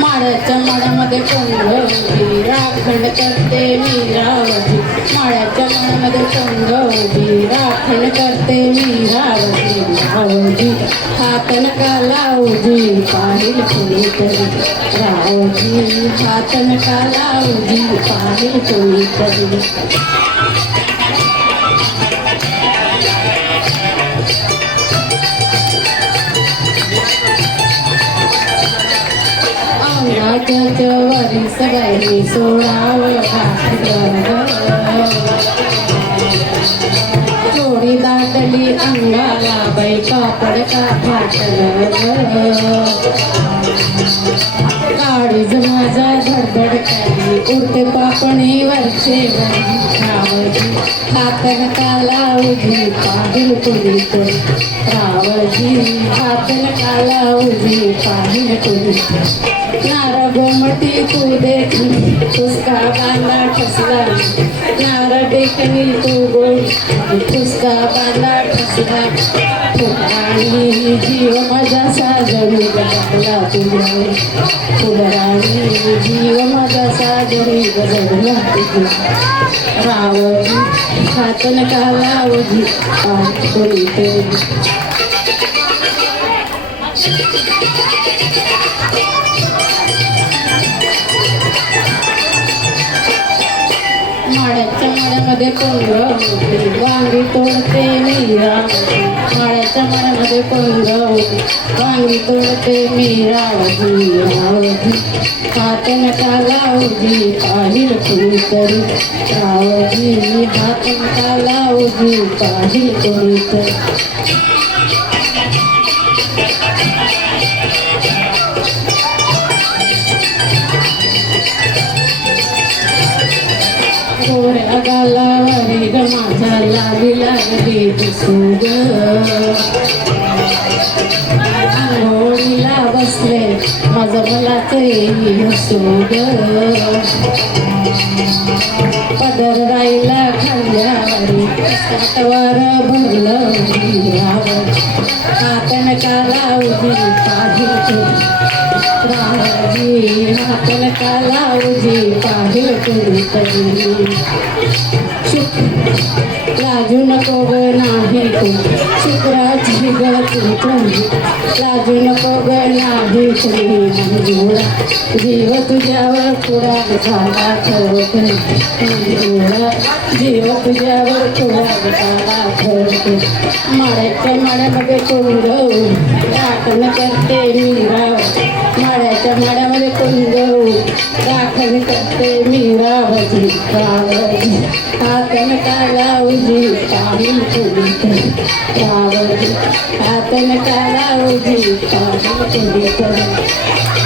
माळ्याच्या मनामध्ये कोंडवली राखण करते मीरावती. माळ्याच्या मनामध्ये कोंडवली राखण करते मीरावती. रावजी हातन नका लावजी पाहिल कोणीतरी रावजी हातन नका लावजी पाहिल कोणीतरी अंगाच्या वरी सगळ्यांनी सोडावं थोडी दाटली अंगाला बाई कापड का काळीज माझा धडधड काही उडते पापणी वरचे रावजी काला उभी पाहिल कुणी राव पाहिल कुणी नारा गोमटी तू देखी फुसका बांधा ठसला. नारा देखणी तू गोड फुसका बांधा ठसला. फुटाणी जीव माझा साजरी गजला तुला फुलराणी जीव माझा साजरी गजला तुला रावजी हातन कालावजी पाठ माळ्याच्या माड्याच्या माड्यामध्ये कोंडवली वांगी तोडते मीरा. माड्याच्या माड्यामध्ये कोंडवली वांगी तोडते मीरावजी रावजी हात नका लावजी पाहिल कोणीतरी रावजी हात नका लावजी पाहिल कोणीतरी गोऱ्या गालावरी माझा लावी लागली दिसूग आंघोळीला बसले माझा मला तरी हसूग पदर राहिला खांद्यावरी भरलं. आपण हातन काला उभी पाहिल कोणीतरी लाजू नको ग नाही तू. शुक्राची ग तू लाजू नको ग नाही तुम्ही मंजूरा जीव तुझ्यावर पुरा झाला ठरवते मंजूरा जीव तुझ्यावर पुरा झाला ठरवते माड्याच्या माड्यामध्ये कुंड वाटण करते मी राव. माड्यामध्ये कुंड राखण करते मीरावती रावती हातन काला उजी पाहिल कुणी रावती हातन काला उजी पाहिल कुणी